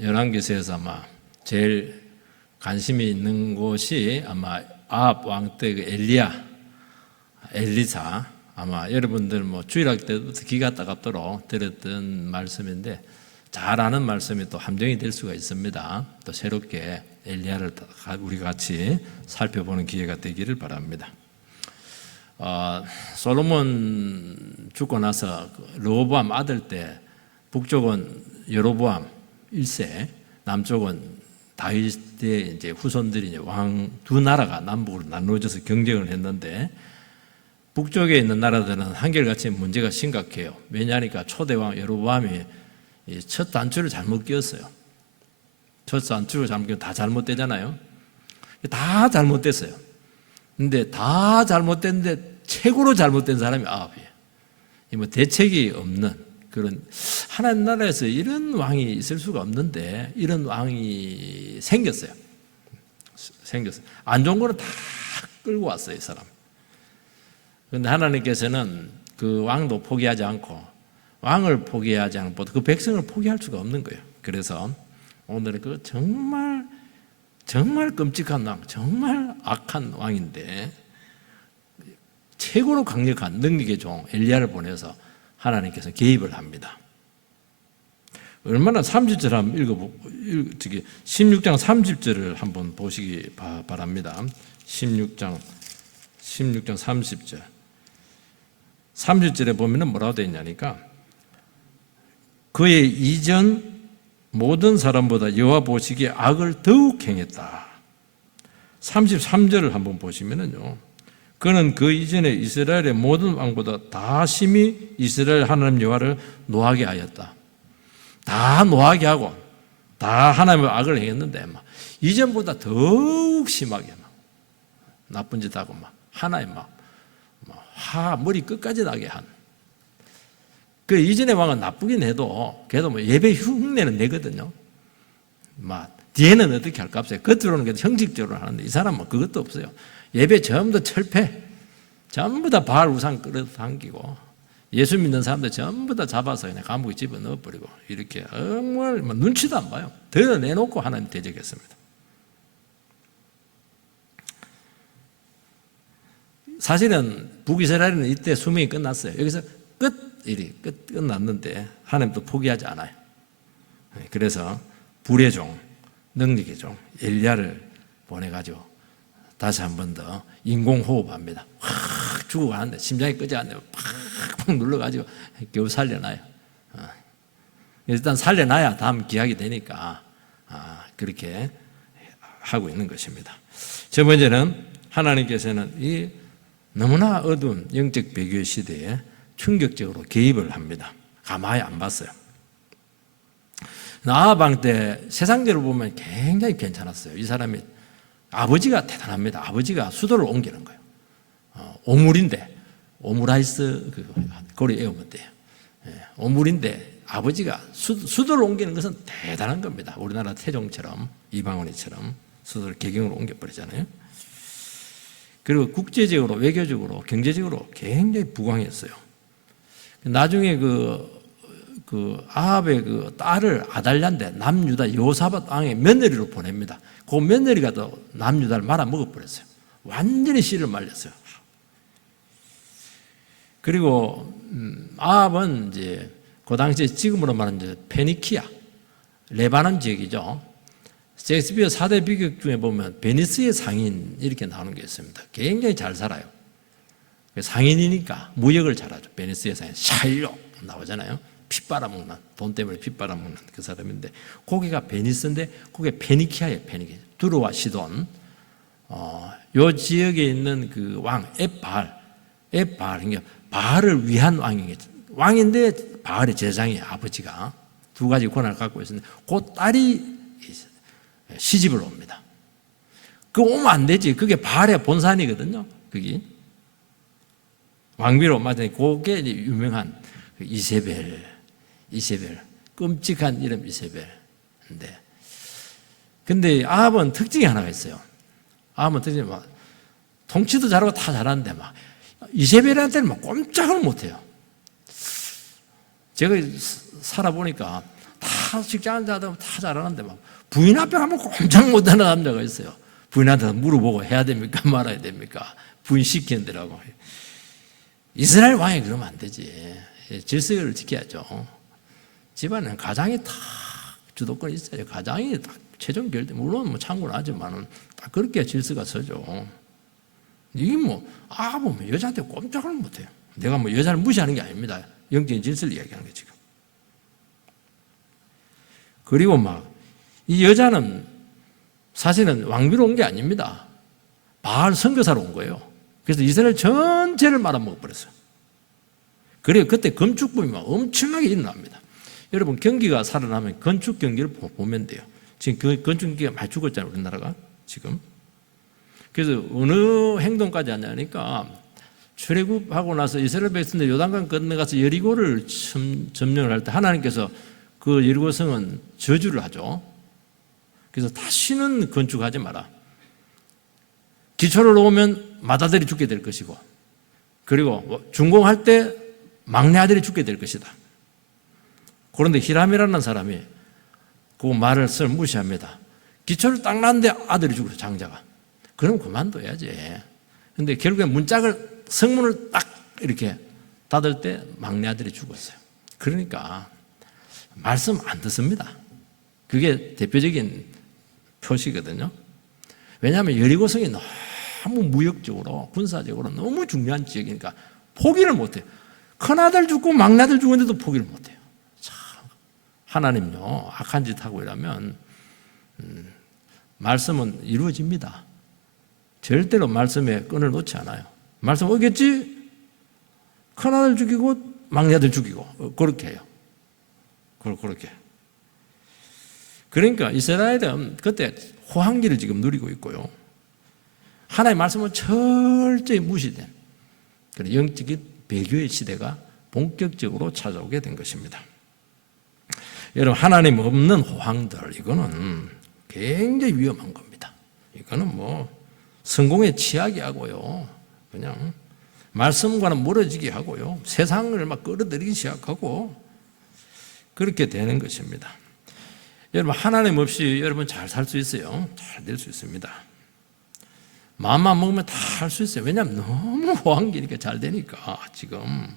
열왕기서에서 아마 제일 관심이 있는 곳이 아마 아합 왕 때 그 엘리사, 아마 여러분들 뭐 주일학 때부터 귀가 따갑도록 들었던 말씀인데 잘 아는 말씀이 또 함정이 될 수가 있습니다. 또 새롭게 엘리야를 우리 같이 살펴보는 기회가 되기를 바랍니다. 솔로몬 죽고 나서 르호보암 아들 때 북쪽은 여로보암 1세, 남쪽은 다윗의 이제 후손들이 왕 두 나라가 남북으로 나누어져서 경쟁을 했는데 북쪽에 있는 나라들은 한결같이 문제가 심각해요. 왜냐하니까 초대왕 여로보암이 첫 단추를 잘못 끼웠어요. 첫 단추를 잘못 끼우면 다 잘못되잖아요. 다 잘못됐어요. 근데 다 잘못됐는데 최고로 잘못된 사람이 아합이에요. 뭐 대책이 없는 그런, 하나님 나라에서 이런 왕이 있을 수가 없는데 이런 왕이 생겼어요. 안 좋은 거는 다 끌고 왔어요, 이 사람. 그런데 하나님께서는 그 왕도 포기하지 않고 왕을 포기하지 않고 그 백성을 포기할 수가 없는 거예요. 그래서 오늘은 그 정말 끔찍한 왕, 정말 악한 왕인데 최고로 강력한 능력의 종 엘리야를 보내서 하나님께서 개입을 합니다. 얼마나 30절 한번 읽어보고 16장 30절을 한번 보시기 바랍니다. 16장 30절. 30절에 보면은 뭐라고 되어 있냐니까 그의 이전 모든 사람보다 여호와 보시기에 악을 더욱 행했다. 33절을 한번 보시면은요. 그는 그 이전에 이스라엘의 모든 왕보다 다 심히 이스라엘 하나님 여호와를 노하게 하였다. 다 노하게 하고 다 하나님의 악을 행했는데 막 이전보다 더욱 심하게 막 나쁜 짓 하고 막 하나님 머리 끝까지 나게 한. 그 이전의 왕은 나쁘긴 해도 그래도 뭐 예배 흉내는 내거든요. 막 뒤에는 어떻게 할까 없어요. 겉으로는 그래도 형식적으로 하는데 이 사람은 그것도 없어요. 예배 전부 다 철폐, 전부 다 바알 우상 끌어당기고 예수 믿는 사람들 전부 다 잡아서 그냥 감옥에 집어넣어버리고 이렇게 정말 눈치도 안 봐요. 드러내놓고 하나님 대적했습니다. 사실은 북이스라엘은 이때 수명이 끝났어요. 여기서 끝났는데 하나님도 포기하지 않아요. 그래서 불의 종, 능력의 종 엘리야를 보내가지고 다시 한 번 더 인공호흡합니다. 확 죽어가는데 심장이 끄지 않네요. 팍팍 눌러가지고 겨우 살려놔요. 일단 살려놔야 다음 기약이 되니까 그렇게 하고 있는 것입니다. 첫 번째는 하나님께서는 이 너무나 어두운 영적 배교 시대에 충격적으로 개입을 합니다. 가만히 안 봤어요. 아합 왕 때 세상적으로 보면 굉장히 괜찮았어요. 이 사람이 아버지가 대단합니다. 아버지가 수도를 옮기는 거예요. 오물인데 오므라이스 고리 에어면 돼요. 오물인데 아버지가 수도를 옮기는 것은 대단한 겁니다. 우리나라 태종처럼 이방원이처럼 수도를 개경으로 옮겨버리잖아요. 그리고 국제적으로 외교적으로 경제적으로 굉장히 부강했어요. 나중에 그 아합의 그 딸을 아달랴인데 남유다 여호사밧 왕의 며느리로 보냅니다. 그 며느리가 또 남유다를 말아 먹어버렸어요. 완전히 씨를 말렸어요. 그리고 아합은 이제 그 당시에 지금으로 말하는 이제 페니키아, 레바논 지역이죠. 셰익스피어 4대 비극 중에 보면 베니스의 상인 이렇게 나오는 게 있습니다. 굉장히 잘 살아요. 상인이니까 무역을 잘하죠. 베니스의 상인 샤일록 나오잖아요. 피 빨아먹는, 돈 때문에 피 빨아먹는 그 사람인데 거기가 베니스인데 거기가 페니키아예요. 페니키아. 두로와 시돈. 요 지역에 있는 그 왕 엣바알, 그러니까 바알을 위한 왕인데 바알의 제장이에요. 아버지가 두 가지 권한을 갖고 있었는데 그 딸이 시집을 옵니다. 그거 오면 안 되지. 그게 바알의 본산이거든요. 거기 왕비로 맞으니 그게 유명한 이세벨, 끔찍한 이름 이세벨인데, 근데 아합은 특징이 하나가 있어요. 아합은 특징이 막 통치도 잘하고 다 잘하는데 막 이세벨한테는 막 꼼짝을 못해요. 제가 살아보니까 다 직장인 자들 다 잘하는데 막 부인 앞에 가면 꼼짝 못하는 남자가 있어요. 부인한테 물어보고 해야 됩니까 말아야 됩니까? 부인 시키는 대로라고. 이스라엘 왕이 그러면 안 되지. 질서를 지켜야죠. 집안은 가장이 다 주도권이 있어요. 가장이 다 최종 결정, 물론 뭐 참고는 하지만은 딱 그렇게 질서가 서죠. 이게 뭐 여자한테 꼼짝을 못해요. 내가 뭐 여자를 무시하는 게 아닙니다. 영적인 질서를 이야기하는 게 지금. 그리고 막 이 여자는 사실은 왕비로 온 게 아닙니다. 바알 선교사로 온 거예요. 그래서 이스라엘 전체를 말아먹어버렸어요. 그리고 그때 건축붐이 막 엄청나게 일어납니다. 여러분 경기가 살아나면 건축 경기를 보면 돼요. 지금 그 건축 경기가 많이 죽었잖아요. 우리나라가 지금. 그래서 어느 행동까지 하냐니까 출애굽하고 나서 이스라엘 백성들 요단강 건너가서 여리고를 점령을 할 때 하나님께서 그 여리고 성은 저주를 하죠. 그래서 다시는 건축하지 마라. 기초를 놓으면 맏아들이 죽게 될 것이고, 그리고 준공할 때 막내 아들이 죽게 될 것이다. 그런데 히람이라는 사람이 그 말을 무시합니다. 기초를 딱 놨는데 아들이 죽어서 장자가. 그럼 그만둬야지. 근데 결국에 문짝을 성문을 딱 이렇게 닫을 때 막내 아들이 죽었어요. 그러니까 말씀 안 듣습니다. 그게 대표적인 표시거든요. 왜냐하면 여리고성이 너무 무역적으로 군사적으로 너무 중요한 지역이니까 포기를 못해요. 큰아들 죽고 막내아들 죽었는데도 포기를 못해요. 참 하나님요 악한 짓 하고 이러면 말씀은 이루어집니다. 절대로 말씀에 끈을 놓지 않아요. 말씀 어겼지? 큰아들 죽이고 막내아들 죽이고 그렇게 해요. 그렇게. 그러니까 이스라엘은 그때 호황기를 지금 누리고 있고요. 하나님의 말씀은 철저히 무시된 그런 영적인 배교의 시대가 본격적으로 찾아오게 된 것입니다. 여러분 하나님 없는 호황들 이거는 굉장히 위험한 겁니다. 이거는 뭐 성공에 취하게 하고요. 그냥 말씀과는 멀어지게 하고요. 세상을 막 끌어들이기 시작하고 그렇게 되는 것입니다. 여러분 하나님 없이 여러분 잘 살 수 있어요. 잘 될 수 있습니다. 마음만 먹으면 다 할 수 있어요. 왜냐하면 너무 호황기니까 잘 되니까 지금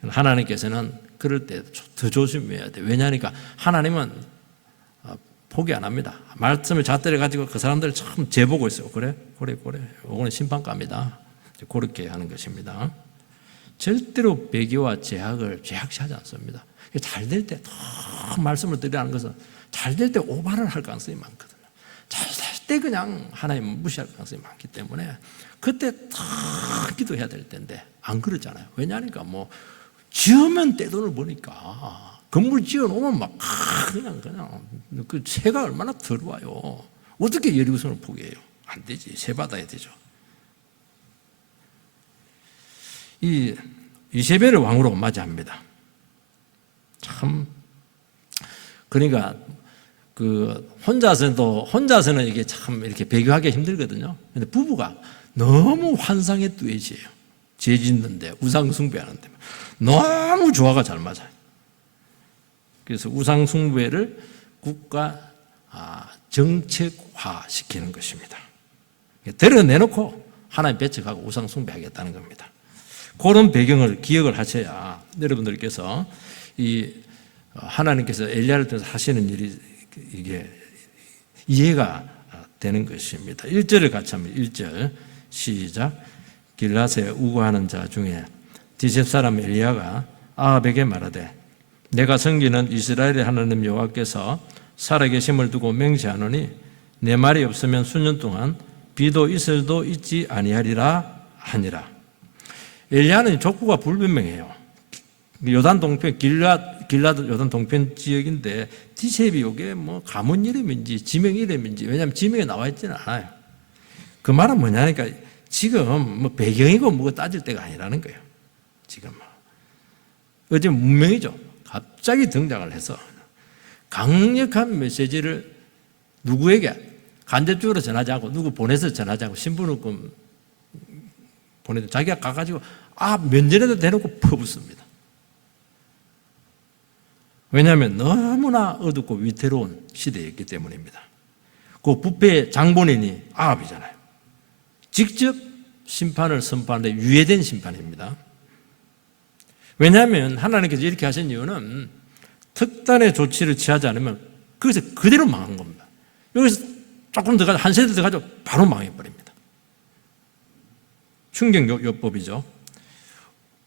하나님께서는 그럴 때 더 조심해야 돼요. 왜냐하니까 하나님은 포기 안 합니다. 말씀을 잣대를 가지고 그 사람들을 참 재보고 있어요. 그래. 이거는 심판감이다. 그렇게 하는 것입니다. 절대로 배교와 제약시하지 않습니다. 잘 될 때 더 말씀을 드리라는 것은 잘 될 때 오바를 할 가능성이 많거든요. 잘 될 때 그냥 하나님 무시할 가능성이 많기 때문에 그때 더 기도해야 될 텐데 안 그러잖아요. 왜냐하니까 뭐 지으면 떼돈을 버니까 건물 지어놓으면 막 그냥 그 세가 얼마나 들어와요. 어떻게 여리고성을 포기해요? 안 되지. 세 받아야 되죠. 이 이세벨을 왕으로 맞이합니다. 참 그러니까 그 혼자서는 이게 참 이렇게 배교하기 힘들거든요. 근데 부부가 너무 환상의 듀엣이에요. 죄 짓는데 우상 숭배하는데 너무 조화가 잘 맞아요. 그래서 우상 숭배를 국가 정책화 시키는 것입니다. 드러내놓고 하나님 배척하고 우상 숭배하겠다는 겁니다. 그런 배경을 기억을 하셔야 여러분들께서 이 하나님께서 엘리야를 통해서 하시는 일이 이게 이해가 되는 것입니다. 1절을 같이 하면 1절 시작. 길라스에 우고하는 자 중에 디셉 사람 엘리야가 아합에게 말하되 내가 섬기는 이스라엘의 하나님 여호와께서 살아계심을 두고 맹세하노니 내 말이 없으면 수년 동안 비도 이슬도 있지 아니하리라 하니라. 엘리야는 족보가 불분명해요. 요단 동편 길라드 요단 동편 지역인데 디셉이 이게 뭐 가문 이름인지 지명 이름인지 왜냐하면 지명에 나와 있지는 않아요. 그 말은 뭐냐니까 지금 뭐 배경이고 뭐고 따질 때가 아니라는 거예요. 지금 어제 문명이죠. 갑자기 등장을 해서 강력한 메시지를 누구에게 간접적으로 전하지 않고 누구 보내서 전하지 않고 신분을 보내도 자기가 가가지고 면전에도 대놓고 퍼붓습니다. 왜냐하면 너무나 어둡고 위태로운 시대였기 때문입니다. 그 부패 장본인이 아합이잖아요. 직접 심판을 선포하는데 유예된 심판입니다. 왜냐하면 하나님께서 이렇게 하신 이유는 특단의 조치를 취하지 않으면 거기서 그대로 망한 겁니다. 여기서 조금 더 가지고 한 세대 더 가지고 바로 망해버립니다. 충격요법이죠.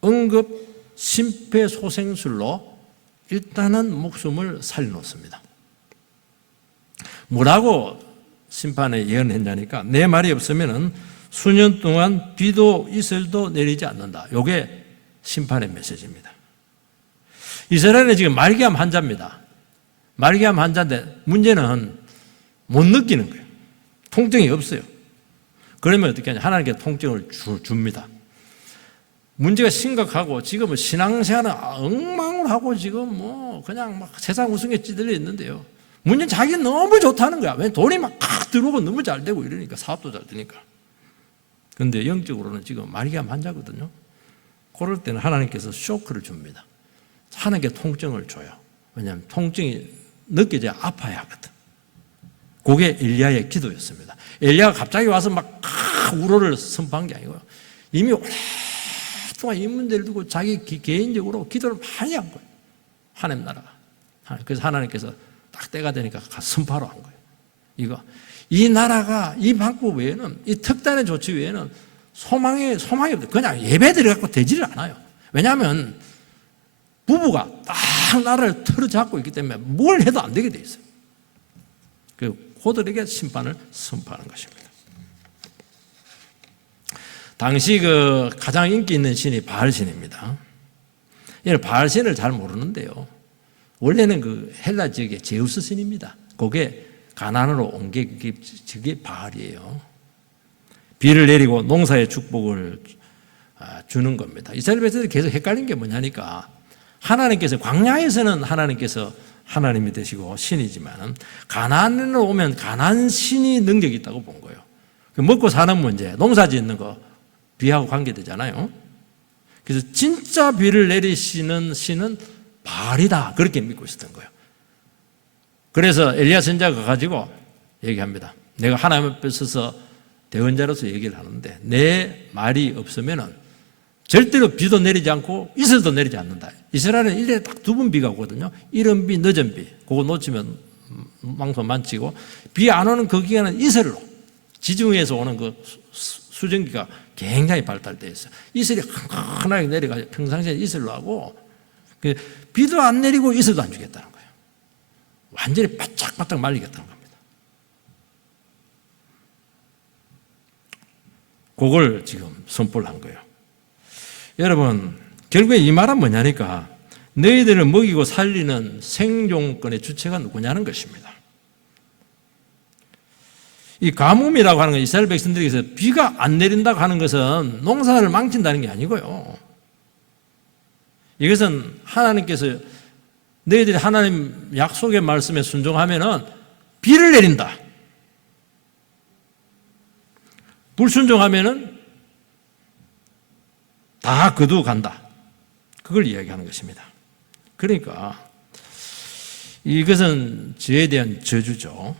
응급 심폐소생술로 일단은 목숨을 살려놓습니다. 뭐라고 심판에 예언했냐니까 내 말이 없으면 수년 동안 비도 이슬도 내리지 않는다. 이게 심판의 메시지입니다. 이스라엘은 지금 말기암 환자입니다. 말기암 환자인데 문제는 못 느끼는 거예요. 통증이 없어요. 그러면 어떻게 하냐? 하나님께 통증을 줍니다. 문제가 심각하고 지금은 신앙생활은 엉망을 하고 지금 뭐 그냥 막 세상 우승에 찌들려 있는데요. 문제는 자기는 너무 좋다는 거야. 왜 돈이 막 들어오고 너무 잘 되고 이러니까 사업도 잘 되니까. 그런데 영적으로는 지금 말기암 환자거든요. 그럴 때는 하나님께서 쇼크를 줍니다. 하나님께 통증을 줘요. 왜냐하면 통증이 느껴져야 아파야 하거든. 그게 엘리야의 기도였습니다. 엘리야가 갑자기 와서 막 우로를 선포한 게 아니고요. 이미 오랫동안 이 문제를 두고 자기 개인적으로 기도를 많이 한 거예요. 하나님 나라가. 그래서 하나님께서 딱 때가 되니까 선포하러 한 거예요. 이 나라가 이 방법 외에는 이 특단의 조치 외에는 소망이 없어요. 그냥 예배 드려갖고 되지를 않아요. 왜냐하면 부부가 딱 나라를 틀어잡고 있기 때문에 뭘 해도 안 되게 돼 있어요. 그들에게 심판을 선포하는 것입니다. 당시 가장 인기 있는 신이 바알신입니다. 바알신을 잘 모르는데요. 원래는 헬라 지역의 제우스 신입니다. 그게 가나안으로 온 게 그게 바알이에요. 비를 내리고 농사의 축복을 주는 겁니다. 이스라엘 백성들이 계속 헷갈린 게 뭐냐니까 하나님께서 광야에서는 하나님께서 하나님이 되시고 신이지만 가나안으로 오면 가나안 신이 능력이 있다고 본 거예요. 먹고 사는 문제, 농사 짓는 거 비하고 관계되잖아요. 그래서 진짜 비를 내리시는 신은 바알이다 그렇게 믿고 있었던 거예요. 그래서 엘리야 선지자가 가지고 얘기합니다. 내가 하나님 앞에 서서 대언자로서 얘기를 하는데 내 말이 없으면은 절대로 비도 내리지 않고 이슬도 내리지 않는다. 이스라엘은 1년에 딱 2번 비가 오거든요. 이른 비, 늦은 비. 그거 놓치면 망토 만지고 비 안 오는 그 기간은 이슬로 지중해에서 오는 그 수증기가 굉장히 발달되어 있어요. 이슬이 하나하게 내려가지고 평상시에 이슬로 하고 비도 안 내리고 이슬도 안 주겠다는 거예요. 완전히 바짝바짝 말리겠다는 겁니다. 그걸 지금 선포를 한 거예요. 여러분, 결국에 이 말은 뭐냐니까 너희들을 먹이고 살리는 생존권의 주체가 누구냐는 것입니다. 이 가뭄이라고 하는 건 이스라엘 백성들에게서 비가 안 내린다고 하는 것은 농사를 망친다는 게 아니고요. 이것은 하나님께서 너희들이 하나님 약속의 말씀에 순종하면은 비를 내린다. 불순종하면은 다 거두어 간다. 그걸 이야기하는 것입니다. 그러니까 이것은 저에 대한 저주죠.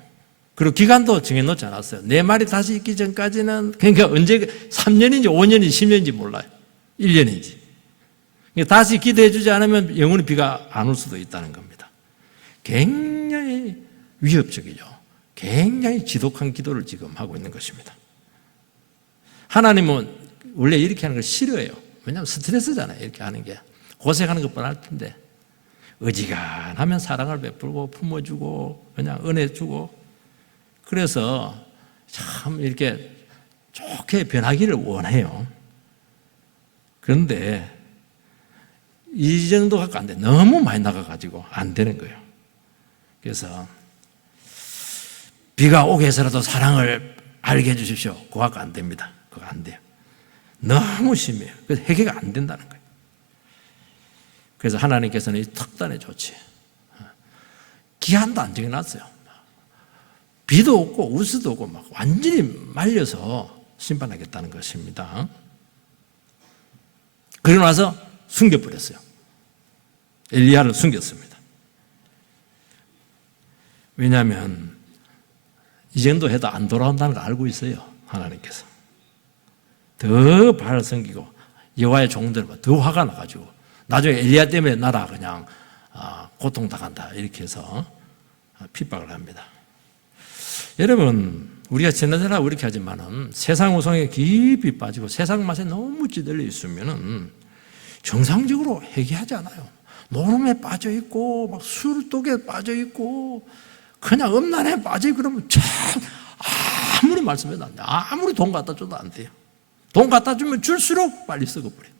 그리고 기간도 정해놓지 않았어요. 내 말이 다시 있기 전까지는 그러니까 언제 3년인지 5년인지 10년인지 몰라요. 1년인지. 다시 기도해 주지 않으면 영원히 비가 안 올 수도 있다는 겁니다. 굉장히 위협적이죠. 굉장히 지독한 기도를 지금 하고 있는 것입니다. 하나님은 원래 이렇게 하는 걸 싫어해요. 왜냐하면 스트레스잖아요. 이렇게 하는 게. 고생하는 것뿐 할 텐데 어지간하면 사랑을 베풀고 품어주고 그냥 은혜 주고 그래서 참 이렇게 좋게 변하기를 원해요. 그런데 이 정도 갖고 안 돼. 너무 많이 나가가지고 안 되는 거예요. 그래서 비가 오게 해서라도 사랑을 알게 해주십시오. 그거 갖고 안 됩니다. 그거 안 돼요. 너무 심해요. 그래서 해결이 안 된다는 거예요. 그래서 하나님께서는 이 특단의 조치, 기한도 안 정해놨어요. 비도 없고 우수도 없고 막 완전히 말려서 심판하겠다는 것입니다. 그러고 나서 숨겨버렸어요. 엘리야를 숨겼습니다. 왜냐하면 이 정도 해도 안 돌아온다는 걸 알고 있어요. 하나님께서. 더 발을 섬기고 여호와의 종들 더 화가 나가지고 나중에 엘리야 때문에 나라 그냥 고통당한다 이렇게 해서 핍박을 합니다. 여러분, 우리가 지나가라고 이렇게 하지만은 세상 우상에 깊이 빠지고 세상 맛에 너무 찌들려 있으면은 정상적으로 회개하지 않아요. 노름에 빠져 있고 막 술독에 빠져 있고 그냥 음란에 빠져 있고 그러면 참 아무리 말씀해도 안 돼. 아무리 돈 갖다 줘도 안 돼요. 돈 갖다 주면 줄수록 빨리 썩어버려요.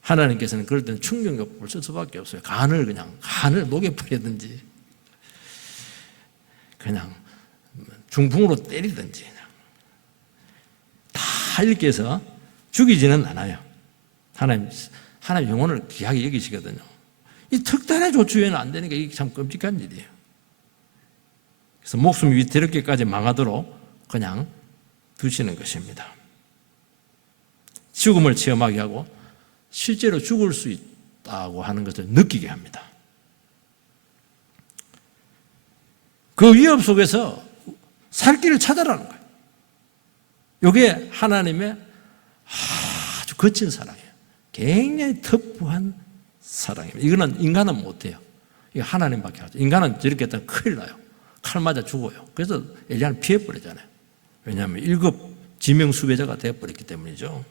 하나님께서는 그럴 때는 충격요법을 쓸 수밖에 없어요. 간을 녹여버리든지 그냥 중풍으로 때리든지 다 이렇게 해서 죽이지는 않아요. 하나님 영혼을 귀하게 여기시거든요. 이 특단의 조치 외에는 안 되는 게 이게 참 끔찍한 일이에요. 그래서 목숨이 위태롭게까지 망하도록 그냥 두시는 것입니다. 죽음을 체험하게 하고 실제로 죽을 수 있다고 하는 것을 느끼게 합니다. 그 위협 속에서 살 길을 찾아라는 거예요. 이게 하나님의 아주 거친 사랑이에요. 굉장히 터프한 사랑입니다. 이거는 인간은 못해요. 이거 하나님밖에 하죠. 인간은 저렇게 했다면 큰일 나요. 칼 맞아 죽어요. 그래서 엘리야는 피해버리잖아요. 왜냐하면 1급 지명 수배자가 되어버렸기 때문이죠.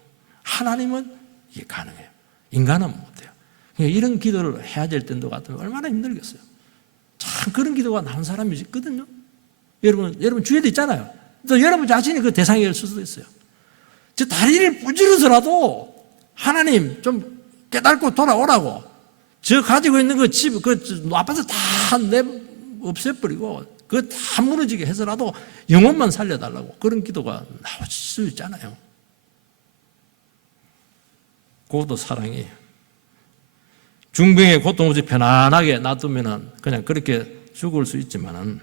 하나님은 이게 가능해요. 인간은 못해요. 그러니까 이런 기도를 해야 될 때도 같으면 얼마나 힘들겠어요. 참 그런 기도가 나온 사람이 있거든요. 여러분 주위에도 있잖아요. 또 여러분 자신이 그 대상일 수도 있어요. 저 다리를 부지러서라도 하나님 좀 깨닫고 돌아오라고. 저 가지고 있는 그 집, 그 아파트 다 없애버리고 그거 다 무너지게 해서라도 영혼만 살려달라고. 그런 기도가 나올 수 있잖아요. 그것도 사랑이에요. 중병의 고통 없이 편안하게 놔두면은 그냥 그렇게 죽을 수 있지만은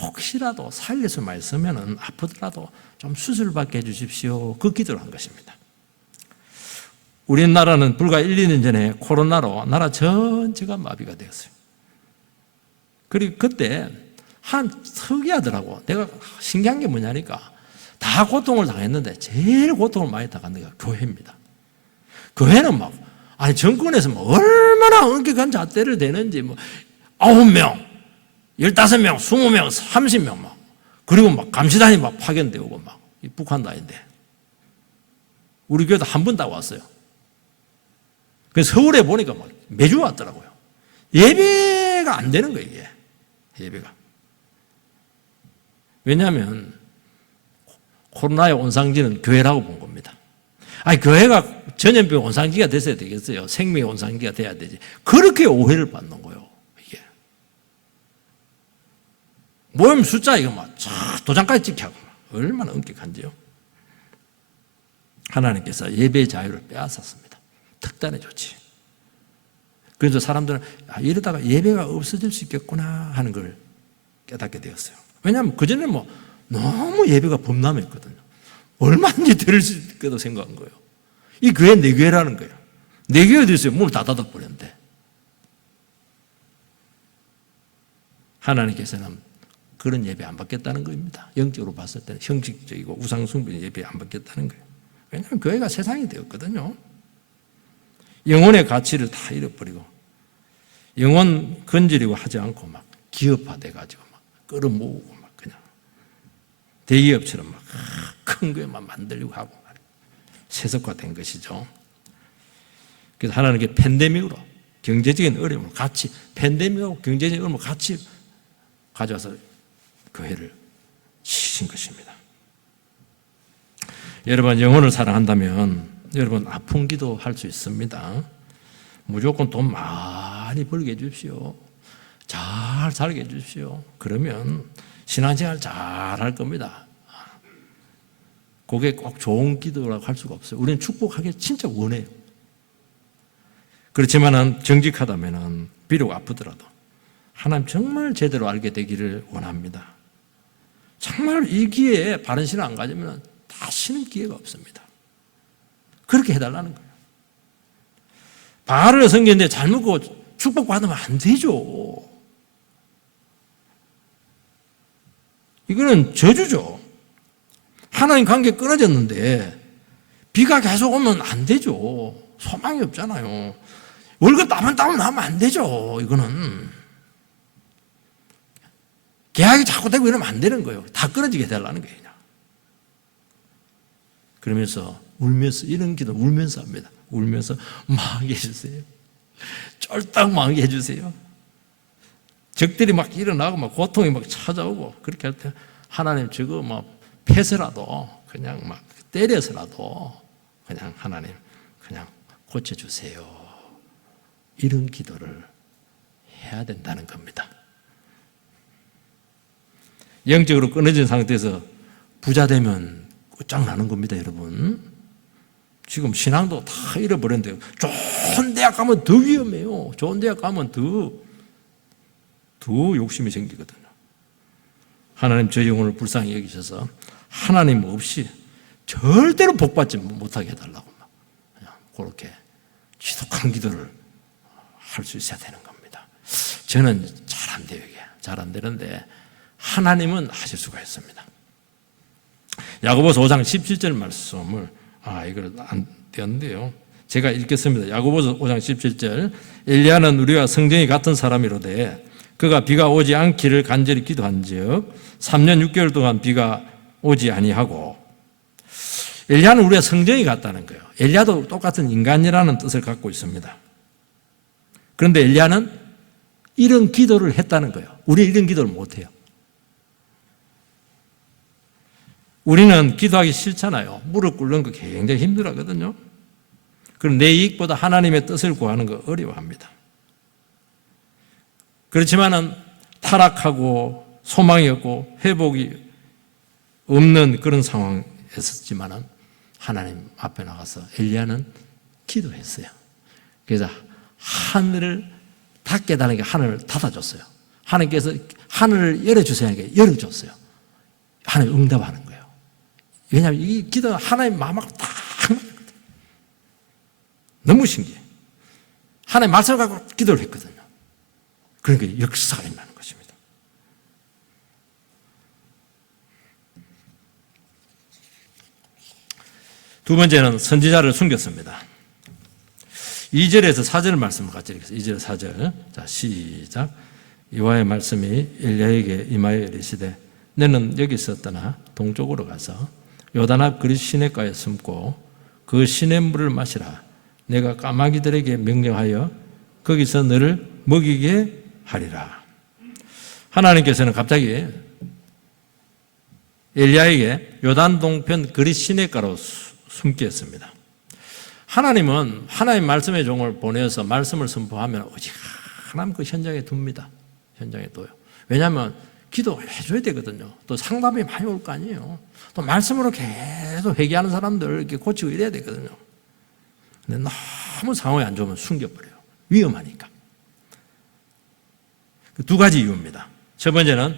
혹시라도 살릴 수만 있으면은 아프더라도 좀 수술받게 해주십시오. 그 기도를 한 것입니다. 우리나라는 불과 1, 2년 전에 코로나로 나라 전체가 마비가 되었어요. 그리고 그때 특이하더라고. 내가 신기한 게 뭐냐니까 다 고통을 당했는데 제일 고통을 많이 당한 데가 교회입니다. 교회는 정권에서 얼마나 엄격한 잣대를 대는지 9명, 15명, 20명, 30명 그리고 감시단이 파견되고 이 북한도 아닌데 우리 교회도 한 번 다 왔어요. 그래서 서울에 보니까 매주 왔더라고요. 예배가 안 되는 거예요, 이게. 예배가. 왜냐하면 코로나의 온상지는 교회라고 본 겁니다. 교회가 전염병 온상지가 됐어야 되겠어요. 생명의 온상지가 돼야 되지. 그렇게 오해를 받는 거예요, 이게. 모임 숫자 이거 도장까지 찍혀고 얼마나 엄격한지요. 하나님께서 예배의 자유를 빼앗았습니다. 특단의 조치. 그래서 사람들은 이러다가 예배가 없어질 수 있겠구나 하는 걸 깨닫게 되었어요. 왜냐하면 그전에 너무 예배가 범람했거든요. 얼마든지 들을 수 있겠다고 생각한 거예요. 이 교회 내 교회라는 거예요. 내 교회에 대해서 문을 다 닫아버렸는데 하나님께서는 그런 예배 안 받겠다는 겁니다. 영적으로 봤을 때는 형식적이고 우상숭배 예배 안 받겠다는 거예요. 왜냐하면 교회가 세상이 되었거든요. 영혼의 가치를 다 잃어버리고 영혼 건드리고 하지 않고 기업화돼가지고 끌어모으고 그냥 대기업처럼 큰 거에만 만들려고 하고 세속화된 것이죠. 그래서 하나님께 팬데믹으로 경제적인 어려움을 같이 팬데믹하고 경제적인 어려움을 같이 가져와서 교회를 치신 것입니다. 여러분 영혼을 사랑한다면 여러분 아픈 기도 할 수 있습니다. 무조건 돈 많이 벌게 해주십시오. 잘 살게 해주십시오. 그러면 신앙생활 잘 할 겁니다. 그게 꼭 좋은 기도라고 할 수가 없어요. 우리는 축복하기 진짜 원해요. 그렇지만은 정직하다면은 비록 아프더라도 하나님 정말 제대로 알게 되기를 원합니다. 정말 이 기회에 바른 신앙 안 가지면 다시는 기회가 없습니다. 그렇게 해달라는 거예요. 바알을 섬기는데 잘 먹고 축복받으면 안 되죠. 이거는 저주죠. 하나님 관계 끊어졌는데 비가 계속 오면 안 되죠. 소망이 없잖아요. 월급 따면 하면 안 되죠. 이거는 계약이 자꾸 되고 이러면 안 되는 거예요. 다 끊어지게 해달라는 거예요. 그러면서 울면서 이런 기도 울면서 합니다. 울면서 망하게 해주세요. 쫄딱 망하게 해주세요. 적들이 막 일어나고 막 고통이 막 찾아오고 그렇게 할 때 하나님 저거 막 패서라도 그냥 막 때려서라도 그냥 하나님 그냥 고쳐주세요. 이런 기도를 해야 된다는 겁니다. 영적으로 끊어진 상태에서 부자 되면 끝장나는 겁니다, 여러분. 지금 신앙도 다 잃어버렸는데 좋은 대학 가면 더 위험해요. 좋은 대학 가면 더 욕심이 생기거든요. 하나님 저 영혼을 불쌍히 여기셔서 하나님 없이 절대로 복받지 못하게 해달라고 그냥 그렇게 지독한 기도를 할 수 있어야 되는 겁니다. 저는 잘 안 돼요. 이게 잘 안 되는데 하나님은 하실 수가 있습니다. 야고보서 5장 17절 말씀을 이걸 안 되었는데요. 제가 읽겠습니다. 야고보서 5장 17절 엘리야는 우리와 성정이 같은 사람이로되 그가 비가 오지 않기를 간절히 기도한즉 3년 6개월 동안 비가 오지 아니하고 엘리야는 우리와 성정이 같다는 거예요. 엘리야도 똑같은 인간이라는 뜻을 갖고 있습니다. 그런데 엘리야는 이런 기도를 했다는 거예요. 우리는 이런 기도를 못해요. 우리는 기도하기 싫잖아요. 무릎 꿇는 거 굉장히 힘들어하거든요. 그럼 내 이익보다 하나님의 뜻을 구하는 거 어려워합니다. 그렇지만은 타락하고 소망이 없고 회복이 없는 그런 상황이었지만은 하나님 앞에 나가서 엘리야는 기도했어요. 그래서 하늘을 닫게 해달라는 게 하늘을 닫아줬어요. 하나님께서 하늘을 열어주세요 하니까 열어줬어요. 하나님 응답하는 거예요. 왜냐하면 이 기도는 하나님 마음하고 딱 맞거든요. 너무 신기해요. 하나님 말씀을 갖고 기도를 했거든요. 그러니까 역사가 일어나는 것입니다. 두 번째는 선지자를 숨겼습니다. 2절에서 4절 말씀을 같이 읽겠습니다. 2절 4절. 자, 시작. 여호와의 말씀이 엘리야에게 임하여 이르시되 너는 여기서 떠나 동쪽으로 가서 요단 앞 그리 시냇가에 숨고 그 시냇물을 마시라. 내가 까마귀들에게 명령하여 거기서 너를 먹이게 하리라. 하나님께서는 갑자기 엘리야에게 요단 동편 그리 시냇가로 숨게 했습니다. 하나님은 하나님 말씀의 종을 보내서 말씀을 선포하면 어지간하면 그 현장에 둡니다. 현장에 둬요. 왜냐하면 기도해 줘야 되거든요. 또 상담이 많이 올 거 아니에요. 또 말씀으로 계속 회개하는 사람들 이렇게 고치고 이래야 되거든요. 근데 너무 상황이 안 좋으면 숨겨버려요. 위험하니까. 두 가지 이유입니다. 첫 번째는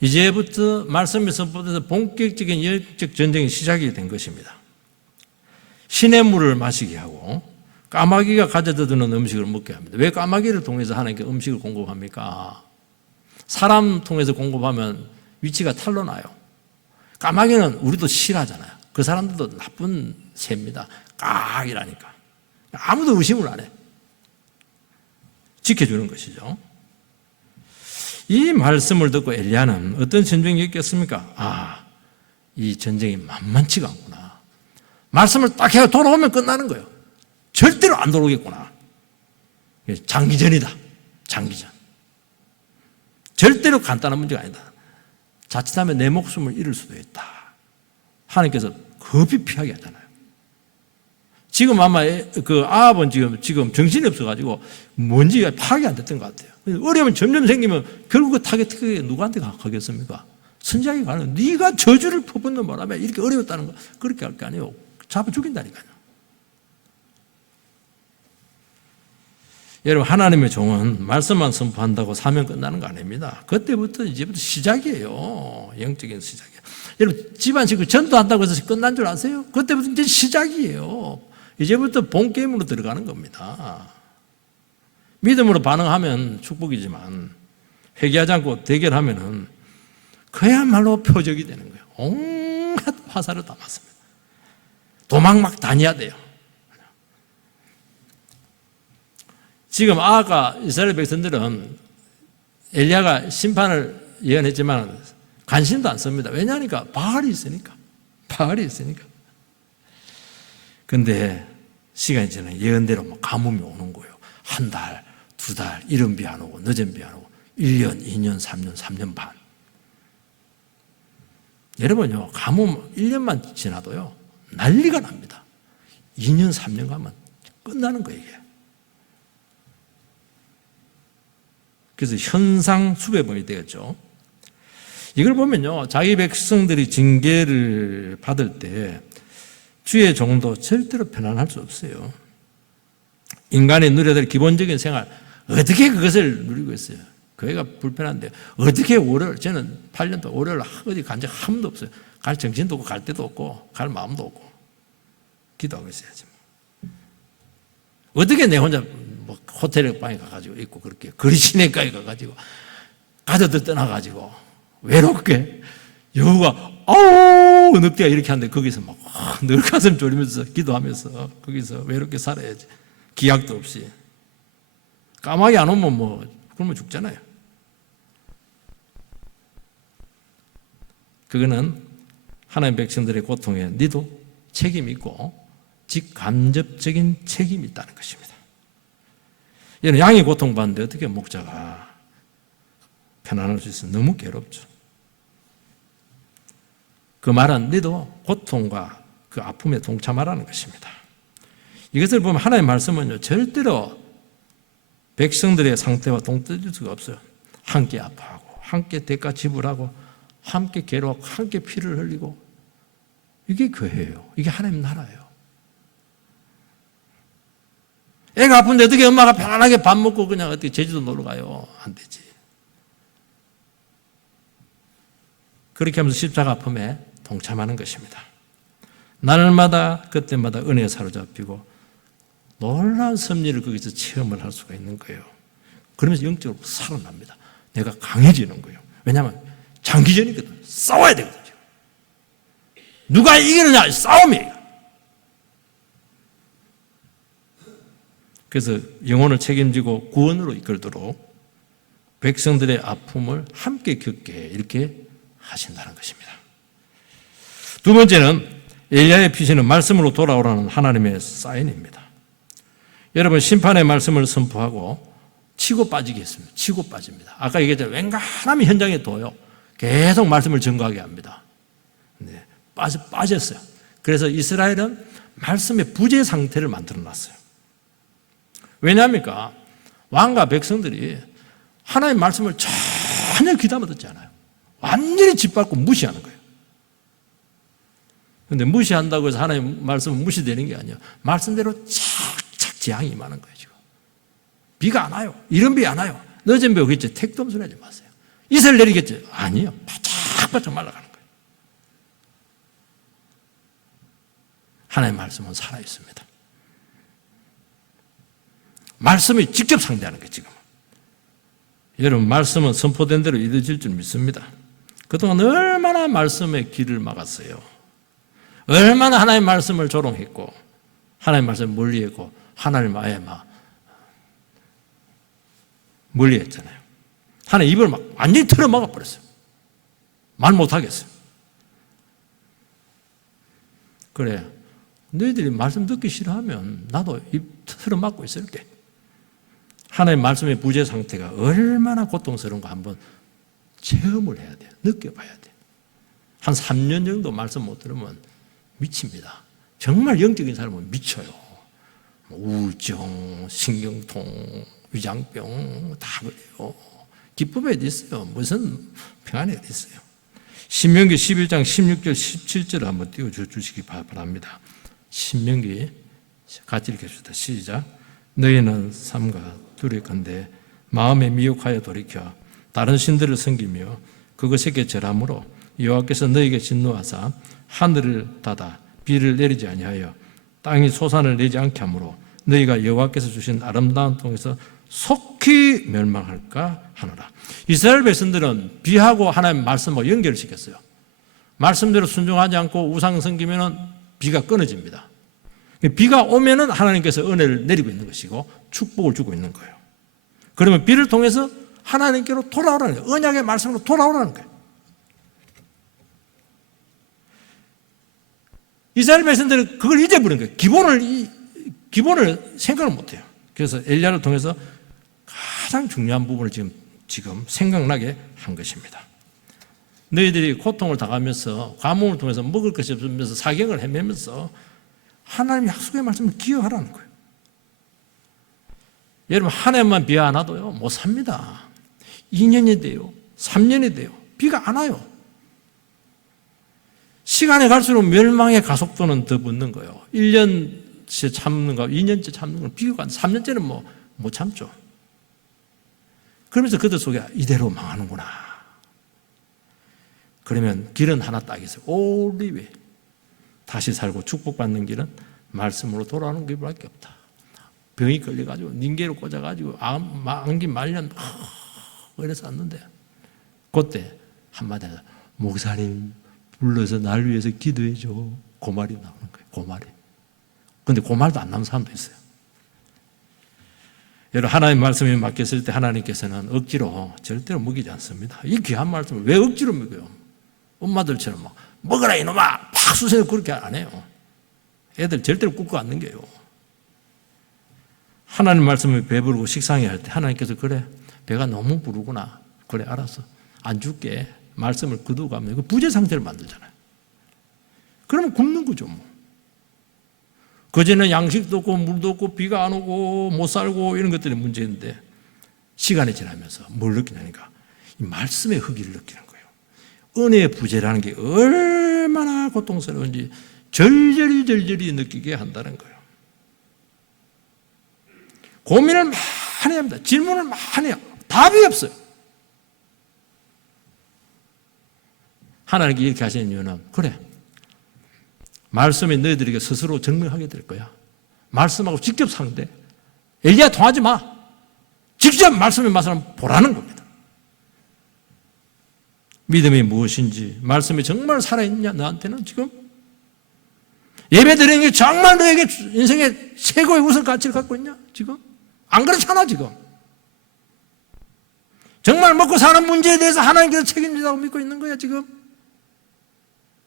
이제부터 말씀이 선포돼서 본격적인 영적 전쟁이 시작이 된 것입니다. 신의 물을 마시게 하고 까마귀가 가져다 주는 음식을 먹게 합니다. 왜 까마귀를 통해서 하나님께 음식을 공급합니까? 사람 통해서 공급하면 위치가 탄로나요. 까마귀는 우리도 싫어하잖아요. 그 사람들도 나쁜 새입니다. 깍이라니까. 아무도 의심을 안 해. 지켜주는 것이죠. 이 말씀을 듣고 엘리야는 어떤 전쟁이 있겠습니까? 이 전쟁이 만만치가 않구나. 말씀을 딱 해서 돌아오면 끝나는 거예요. 절대로 안 돌아오겠구나. 장기전이다. 장기전. 절대로 간단한 문제가 아니다. 자칫하면 내 목숨을 잃을 수도 있다. 하나님께서 급히 피하게 하잖아요. 지금 아마 그 아합은 지금 정신이 없어가지고 뭔지 파악이 안 됐던 것 같아요. 어려움이 점점 생기면 결국 그 타겟이 누구한테 가겠습니까? 선지자에게 가는. 네가 저주를 퍼붓는 바람에 이렇게 어려웠다는 거 그렇게 할 거 아니에요. 잡아 죽인다니까요. 여러분 하나님의 종은 말씀만 선포한다고 사명 끝나는 거 아닙니다. 그때부터 이제부터 시작이에요. 영적인 시작이에요. 여러분 집안식구 전도한다고 해서 끝난 줄 아세요? 그때부터 이제 시작이에요. 이제부터 본 게임으로 들어가는 겁니다. 믿음으로 반응하면 축복이지만 회개하지 않고 대결하면은 그야말로 표적이 되는 거예요. 온갖 화살을 다 맞습니다. 도망 막 다녀야 돼요. 지금 아까 이스라엘 백성들은 엘리야가 심판을 예언했지만 관심도 안 씁니다. 왜냐하니까 바알이 있으니까. 바알이 있으니까. 근데 시간이 지나면 예언대로 뭐 가뭄이 오는 거예요. 한 달, 두 달, 이른 비 안 오고 늦은 비 안 오고 1년, 2년, 3년, 3년 반. 여러분요, 가뭄 1년만 지나도요 난리가 납니다. 2년, 3년 가면 끝나는 거예요, 이게. 그래서 현상 수배범이 되겠죠. 이걸 보면요, 자기 백성들이 징계를 받을 때 주의 종도 절대로 편안할 수 없어요. 인간이 누려야 될 기본적인 생활, 어떻게 그것을 누리고 있어요? 그애가 불편한데 어떻게 월요일, 저는 8년 동안 월요일 어디 간 적 한 번도 없어요. 갈 정신도 없고 갈 데도 없고 갈 마음도 없고 기도하고 있어야지. 어떻게 내 혼자 뭐 호텔 방에 가가지고 있고 그렇게 거리 시내가에 가가지고 가족들 떠나가지고 외롭게 여우가 아우 늑대가 이렇게 하는데 거기서 막 늘 가슴 졸이면서 기도하면서 거기서 외롭게 살아야지. 기약도 없이. 까마귀 안 오면 뭐 그러면 죽잖아요. 그거는 하나님 백성들의 고통에 니도 책임이 있고 직간접적인 책임이 있다는 것입니다. 얘는 양이 고통받는데 어떻게 목자가 편안할 수 있어요? 너무 괴롭죠. 그 말은 니도 고통과 그 아픔에 동참하라는 것입니다. 이것을 보면 하나님의 말씀은요, 절대로 백성들의 상태와 동떨어질 수가 없어요. 함께 아파하고, 함께 대가 지불하고, 함께 괴로워하고, 함께 피를 흘리고, 이게 교회예요. 이게 하나님 나라예요. 애가 아픈데 어떻게 엄마가 편안하게 밥 먹고 그냥 어떻게 제주도 놀러 가요? 안 되지. 그렇게 하면서 십자가 아픔에 동참하는 것입니다. 날마다 그때마다 은혜에 사로잡히고 놀라운 섭리를 거기서 체험을 할 수가 있는 거예요. 그러면서 영적으로 살아납니다. 내가 강해지는 거예요. 왜냐하면 장기전이거든. 싸워야 되거든요. 누가 이기느냐? 싸움이에요. 그래서 영혼을 책임지고 구원으로 이끌도록 백성들의 아픔을 함께 겪게 이렇게 하신다는 것입니다. 두 번째는 엘리야의 피신은 말씀으로 돌아오라는 하나님의 사인입니다. 여러분, 심판의 말씀을 선포하고 치고 빠지게 했습니다. 치고 빠집니다. 아까 얘기했잖아요. 웬간하면 현장에 둬요. 계속 말씀을 증거하게 합니다. 네, 빠졌어요. 그래서 이스라엘은 말씀의 부재 상태를 만들어놨어요. 왜냐합니까? 왕과 백성들이 하나님의 말씀을 전혀 귀담아 듣지 않아요. 완전히 짓밟고 무시하는 거예요. 그런데 무시한다고 해서 하나님의 말씀은 무시되는 게 아니에요. 말씀대로 착착 재앙이 임하는 거예요. 지금 비가 안 와요. 이런 비 안 와요. 늦은 비 오겠지. 택도 엄선하지 마세요. 이슬 내리겠지. 아니요. 바짝바짝 말라가는 거예요. 하나님의 말씀은 살아있습니다. 말씀이 직접 상대하는 거예요. 지금 여러분, 말씀은 선포된 대로 이루어질 줄 믿습니다. 그동안 얼마나 말씀의 길을 막았어요. 얼마나 하나님의 말씀을 조롱했고 하나님의 말씀을 멀리했고 하나님 아예 막 멀리했잖아요. 하나님 입을 막 완전히 틀어막아 버렸어요. 말 못하겠어요. 그래, 너희들이 말씀 듣기 싫어하면 나도 입 틀어막고 있을게. 하나님의 말씀의 부재 상태가 얼마나 고통스러운가 한번 체험을 해야 돼요. 느껴봐야 돼요. 한 3년 정도 말씀 못 들으면 미칩니다. 정말 영적인 사람은 미쳐요. 우울증, 신경통, 위장병 다 그래요. 기쁨이 어디 있어요? 무슨 평안이 어디 있어요? 신명기 11장 16절 17절을 한번 띄워주시기 바랍니다. 신명기 같이 읽겠습니다. 시작. 너희는 삼가 두렵건대 마음에 미혹하여 돌이켜 다른 신들을 섬기며 그것에게 절함으로 여호와께서 너희에게 진노하사 하늘을 닫아 비를 내리지 아니하여 땅이 소산을 내지 않게 하므로 너희가 여호와께서 주신 아름다운 땅에서 속히 멸망할까 하노라. 이스라엘 백성들은 비하고 하나님의 말씀하고 연결을 시켰어요. 말씀대로 순종하지 않고 우상 섬기면 비가 끊어집니다. 비가 오면은 하나님께서 은혜를 내리고 있는 것이고 축복을 주고 있는 거예요. 그러면 비를 통해서 하나님께로 돌아오라는 거예요. 언약의 말씀으로 돌아오라는 거예요. 이스라엘 백성들은 그걸 잊어버린 거예요. 기본을 생각을 못해요. 그래서 엘리야를 통해서 가장 중요한 부분을 지금 생각나게 한 것입니다. 너희들이 고통을 당하면서 가뭄을 통해서 먹을 것이 없으면서 사경을 헤매면서 하나님의 약속의 말씀을 기억하라는 거예요. 여러분, 한 해만 비 안 와도요 못 삽니다. 2년이 돼요, 3년이 돼요, 비가 안 와요. 시간이 갈수록 멸망의 가속도는 더 붙는 거예요. 1년째 참는 거, 2년째 참는 건 비교가 안 돼. 3년째는 못 참죠. 그러면서 그들 속에 이대로 망하는구나. 그러면 길은 하나 딱 있어요. 올리브. 다시 살고 축복받는 길은 말씀으로 돌아오는 길밖에 없다. 병이 걸려가지고 닌게로 꽂아가지고 안기 말년 이래서 왔는데 그때 한마디 해서 목사님 불러서 날 위해서 기도해줘. 그 말이 나오는 거예요. 그 말이. 근데 그 말도 안 나오는 사람도 있어요. 여러분, 하나님 말씀이 맡겼을 때 하나님께서는 억지로 절대로 먹이지 않습니다. 이 귀한 말씀을 왜 억지로 먹여요? 엄마들처럼 막 먹어라 이놈아 팍 쑤세요 그렇게 안 해요. 애들 절대로 굽고 안 넘겨요. 하나님 말씀을 배부르고 식상해 할 때 하나님께서 그래 배가 너무 부르구나. 그래 알았어. 안 줄게. 말씀을 거두고 가면 그 부재 상태를 만들잖아요. 그러면 굶는 거죠 뭐. 그전에는 양식도 없고 물도 없고 비가 안 오고 못 살고 이런 것들이 문제인데 시간이 지나면서 뭘 느끼냐니까 이 말씀의 허기를 느끼는 거예요. 은혜의 부재라는 게 얼마나 고통스러운지 절절히 느끼게 한다는 거예요. 고민을 많이 합니다. 질문을 많이 해요. 답이 없어요. 하나님께 이렇게 하시는 이유는 그래 말씀이 너희들에게 스스로 증명하게 될 거야. 말씀하고 직접 상대. 엘리야 통하지 마. 직접 말씀의 맛을 보라는 겁니다. 믿음이 무엇인지 말씀이 정말 살아있냐 너한테는 지금 예배 드리는 게 정말 너에게 인생의 최고의 우선 가치를 갖고 있냐 지금? 안 그렇잖아 지금. 정말 먹고 사는 문제에 대해서 하나님께서 책임지다고 믿고 있는 거야 지금?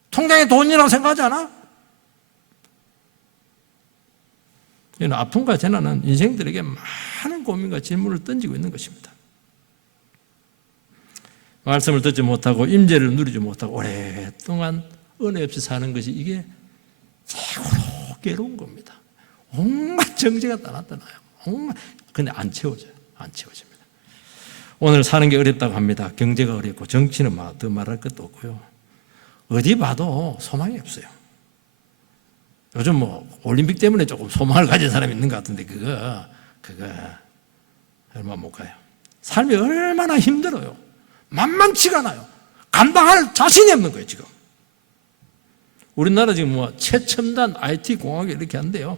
통장에 돈이라고 생각하지 않아? 이는 아픔과 재난은 인생들에게 많은 고민과 질문을 던지고 있는 것입니다. 말씀을 듣지 못하고 임재를 누리지 못하고 오랫동안 은혜 없이 사는 것이 이게 최고로 괴로운 겁니다. 온갖 정죄가 다 나타나요. 근데 안 채워져요. 안 채워집니다. 오늘 사는 게 어렵다고 합니다. 경제가 어렵고 정치는 더 말할 것도 없고요. 어디 봐도 소망이 없어요. 요즘 올림픽 때문에 조금 소망을 가진 사람이 있는 것 같은데 그거 얼마 못 가요. 삶이 얼마나 힘들어요. 만만치가 않아요. 감당할 자신이 없는 거예요 지금. 우리나라 지금 최첨단 IT 공학이 이렇게 한대요.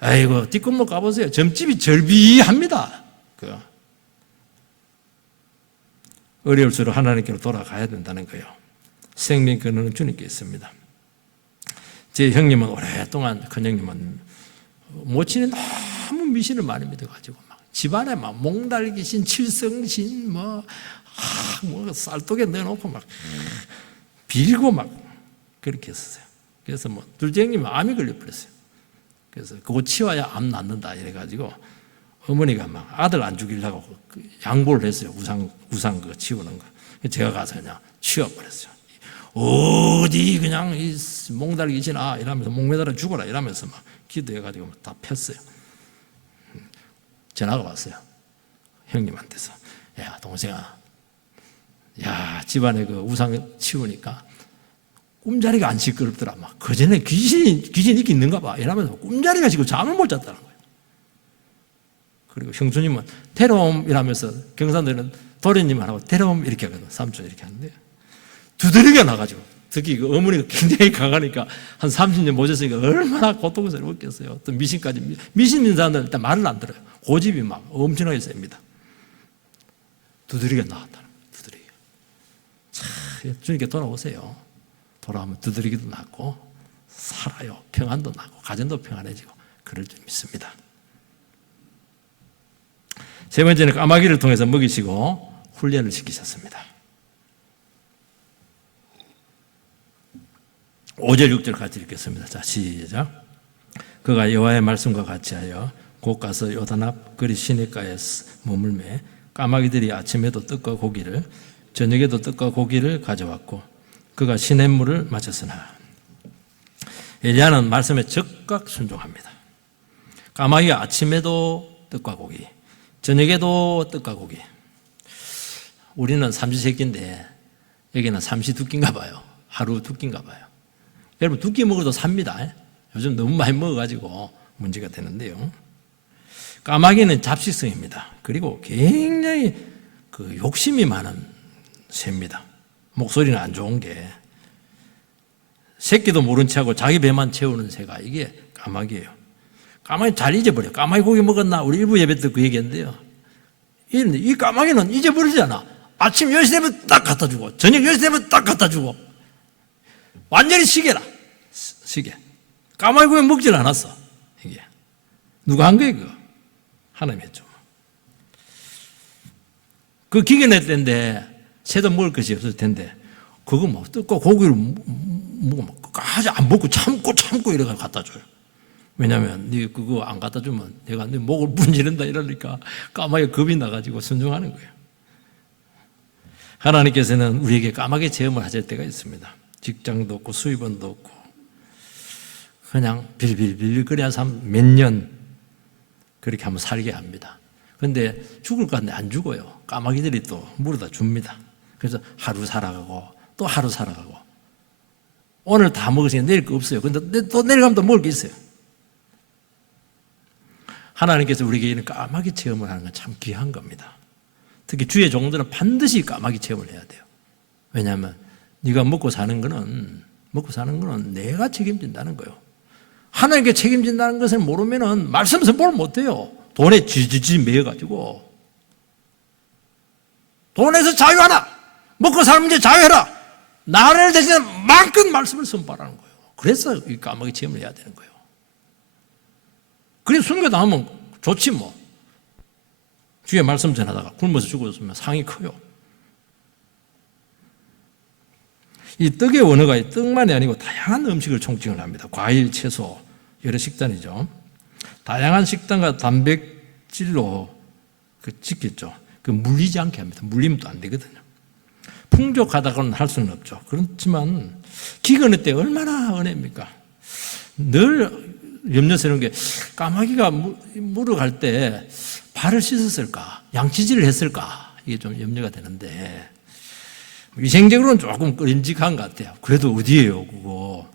아이고 뒷골목 가보세요. 점집이 절비합니다. 어려울수록 하나님께로 돌아가야 된다는 거예요. 생명 근원은 주님께 있습니다. 제 형님은 오랫동안 큰형님은 모친이 너무 미신을 많이 믿어가지고 막 집안에 막 몽달귀신, 칠성신 쌀독에 넣어놓고 막 빌고 막 그렇게 했었어요. 그래서 둘째 형님은 암이 걸려버렸어요. 그래서 그거 치워야 암 낫는다 이래가지고 어머니가 막 아들 안 죽이려고 양보를 했어요. 우상 그거 치우는 거. 제가 가서 그냥 치워버렸어요. 어디 그냥 이 몽달귀신아 이러면서 목매달아 죽어라 이러면서 막 기도해가지고 다 폈어요. 전화가 왔어요. 형님한테서 야 동생아, 야 집안에 그 우상 치우니까 꿈자리가 안 시끄럽더라. 막 그전에 귀신이 있는가 봐 이러면서 꿈자리가 지금 잠을 못 잤다는 거예요. 그리고 형수님은 테롬 이러면서 경상도에는 도련님하고 테롬 이렇게 하거든. 삼촌 이렇게 하는데 두드리가 나가지고 특히 그 어머니가 굉장히 강하니까 한 30년 모셨으니까 얼마나 고통스러웠겠어요. 또 미신까지 미신 믿는 사람들은 일단 말을 안 들어요. 고집이 막 엄청나게 셉니다. 두드리기가 나왔다는 거예요. 두드리기가. 참, 주님께 돌아오세요. 돌아오면 두드리기도 낫고 살아요. 평안도 나고 가정도 평안해지고 그럴 줄 믿습니다. 세 번째는 까마귀를 통해서 먹이시고 훈련을 시키셨습니다. 5절 6절 같이 읽겠습니다. 자, 시작. 그가 여호와의 말씀과 같이 하여 곧 가서 요단 앞 그리 시냇가에 머물매 까마귀들이 아침에도 떡과 고기를 저녁에도 떡과 고기를 가져왔고 그가 시냇물을 마셨으나 엘리야는 말씀에 즉각 순종합니다. 까마귀가 아침에도 떡과 고기, 저녁에도 떡과 고기. 우리는 삼시세끼인데 여기는 삼시 두 끼인가 봐요. 하루 두 끼인가 봐요. 여러분 두 끼 먹어도 삽니다. 요즘 너무 많이 먹어가지고 문제가 되는데요. 까마귀는 잡식성입니다. 그리고 굉장히 그 욕심이 많은 새입니다. 목소리는 안 좋은 게 새끼도 모른 체하고 자기 배만 채우는 새가 이게 까마귀예요. 까마귀 잘 잊어버려. 까마귀 고기 먹었나? 우리 일부 예배 때 그 얘기했는데요. 이 까마귀는 잊어버리잖아. 아침 10시 되면 딱 갖다 주고 저녁 10시 되면 딱 갖다 주고 완전히 시계라. 시계. 까마귀 고기 먹질 않았어. 이게 누가 한 거예요? 그거? 하나님이 했죠. 그 기계낼 때인데 새도 먹을 것이 없을 텐데 그거 뭐 뜯고 고기를 먹으면 끝까지 안 먹고 참고 이래가 갖다 줘요. 왜냐하면 네 그거 안 갖다 주면 내가 네 목을 문지른다 이러니까 까마귀 겁이 나가지고 순종하는 거예요. 하나님께서는 우리에게 까마귀 체험을 하실 때가 있습니다. 직장도 없고 수입원도 없고 그냥 빌빌거리한 삶 몇 년 그렇게 한번 살게 합니다. 그런데 죽을 것 같은데 안 죽어요. 까마귀들이 또 물어다 줍니다. 그래서 하루 살아가고 또 하루 살아가고 오늘 다 먹으시니까 내일 거 없어요. 근데 또 내일 가면 또 먹을 게 있어요. 하나님께서 우리에게 이런 까마귀 체험을 하는 건 참 귀한 겁니다. 특히 주의 종들은 반드시 까마귀 체험을 해야 돼요. 왜냐하면 네가 먹고 사는 거는 내가 책임진다는 거예요. 하나님께 책임진다는 것을 모르면은 말씀 선포를 못해요. 돈에 지지지 매여가지고 돈에서 자유하라. 먹고 살면 이제 자유해라. 나를 대신에 마음껏 말씀을 선포하라는 거예요. 그래서 이 까마귀 체험을 해야 되는 거예요. 그래 순교당하면 좋지 뭐. 주의 말씀 전하다가 굶어서 죽었으면 상이 커요. 이 떡의 원어가 떡만이 아니고 다양한 음식을 총칭을 합니다. 과일, 채소, 여러 식단이죠. 다양한 식단과 단백질로 지켰죠. 물리지 않게 합니다. 물리면 또 안 되거든요. 풍족하다고는 할 수는 없죠. 그렇지만 기근의 때 얼마나 은혜입니까? 늘 염려스러운 게 까마귀가 물어갈 때 발을 씻었을까? 양치질을 했을까? 이게 좀 염려가 되는데 위생적으로는 조금 끔찍한 것 같아요. 그래도 어디예요, 그거.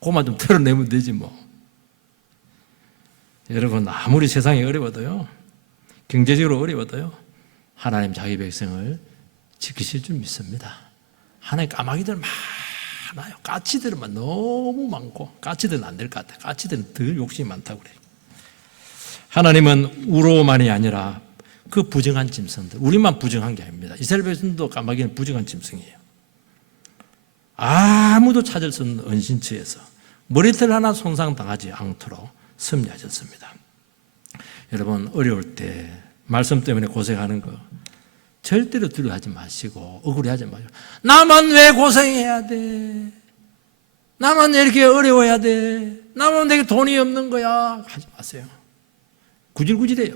그거만 좀 털어내면 되지 뭐. 여러분 아무리 세상이 어려워도요, 경제적으로 어려워도요, 하나님 자기 백성을 지키실 줄 믿습니다. 하나님 까마귀들 많아요. 까치들만 너무 많고 까치들은 안 될 것 같아요. 까치들은 더 욕심이 많다고 그래요. 하나님은 우로만이 아니라 그 부정한 짐승들, 우리만 부정한 게 아닙니다. 이스라엘 백성도 까마귀는 부정한 짐승이에요. 아무도 찾을 수 없는 은신처에서 머리털 하나 손상당하지 않도록 섭리하셨습니다. 여러분 어려울 때 말씀 때문에 고생하는 거 절대로 두려워하지 마시고 억울해하지 마시고 나만 왜 고생해야 돼? 나만 왜 이렇게 어려워야 돼? 나만 내게 돈이 없는 거야? 하지 마세요. 구질구질해요.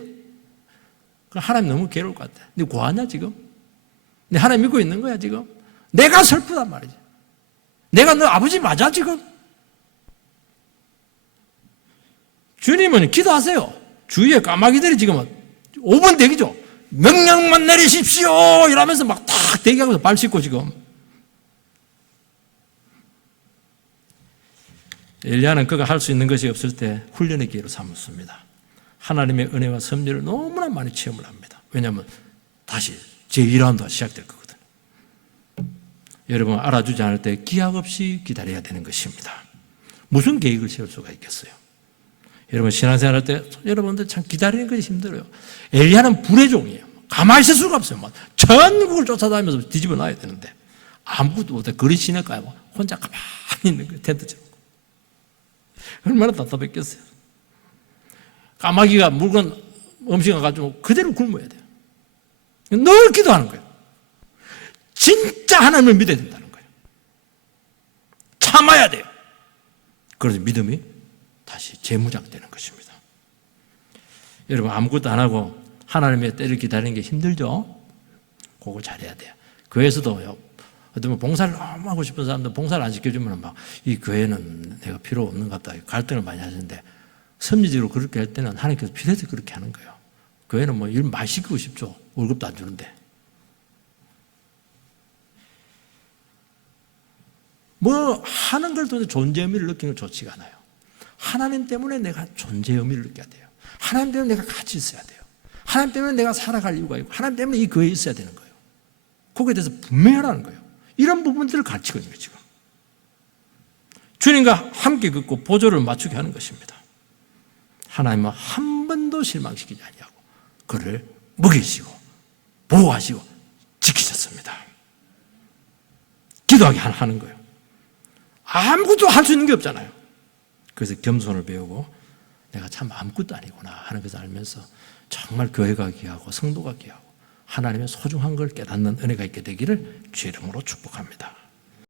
하나님 너무 괴로울 것 같아. 네 구하냐 지금? 네 하나님 믿고 있는 거야 지금? 내가 슬프단 말이지. 내가 너 아버지 맞아 지금? 주님은 기도하세요. 주위에 까마귀들이 지금 5분 대기죠. 명령만 내리십시오 이러면서 막 탁 대기하면서 발 씻고 지금. 엘리야는 그가 할 수 있는 것이 없을 때 훈련의 기회로 삼았습니다. 하나님의 은혜와 섭리를 너무나 많이 체험을 합니다. 왜냐하면 다시 제2라운드가 시작될 거거든요. 여러분 알아주지 않을 때 기약 없이 기다려야 되는 것입니다. 무슨 계획을 세울 수가 있겠어요? 여러분 신앙생활 할 때 여러분들 참 기다리는 것이 힘들어요. 엘리야는 불의 종이에요. 가만히 있을 수가 없어요. 막 전국을 쫓아다니면서 뒤집어 놔야 되는데 아무것도 못해. 그리 시내가에 혼자 가만히 있는 거예요. 텐트처럼. 얼마나 답답했겠어요. 까마귀가 물건 음식을 가지고 그대로 굶어야 돼요. 늘 기도하는 거예요. 진짜 하나님을 믿어야 된다는 거예요. 참아야 돼요. 그래서 믿음이 다시 재무장되는 것입니다. 여러분 아무것도 안 하고 하나님의 때를 기다리는 게 힘들죠? 그거 잘해야 돼요. 교회에서도요. 어떤 봉사를 너무 하고 싶은 사람들 봉사를 안 시켜주면 막 이 교회는 내가 필요 없는 것 같다. 갈등을 많이 하시는데 섭리적으로 그렇게 할 때는 하나님께서 필요해서 그렇게 하는 거예요. 교회는 뭐 일 많이 시키고 싶죠. 월급도 안 주는데. 뭐 하는 걸 통해서 존재 의미를 느끼는 건 좋지가 않아요. 하나님 때문에 내가 존재 의미를 느껴야 돼요. 하나님 때문에 내가 같이 있어야 돼요. 하나님 때문에 내가 살아갈 이유가 있고 하나님 때문에 이 교회에 있어야 되는 거예요. 거기에 대해서 분명하라는 거예요. 이런 부분들을 가르치고 있는 거예요. 지금 주님과 함께 걷고 보조를 맞추게 하는 것입니다. 하나님은 한 번도 실망시키지 아니하고 그를 먹이시고 보호하시고 지키셨습니다. 기도하게 하는 거예요. 아무것도 할 수 있는 게 없잖아요. 그래서 겸손을 배우고 내가 참 아무것도 아니구나 하는 것을 알면서 정말 교회가 귀하고 성도가 귀하고 하나님의 소중한 걸 깨닫는 은혜가 있게 되기를 주의 이름으로 축복합니다.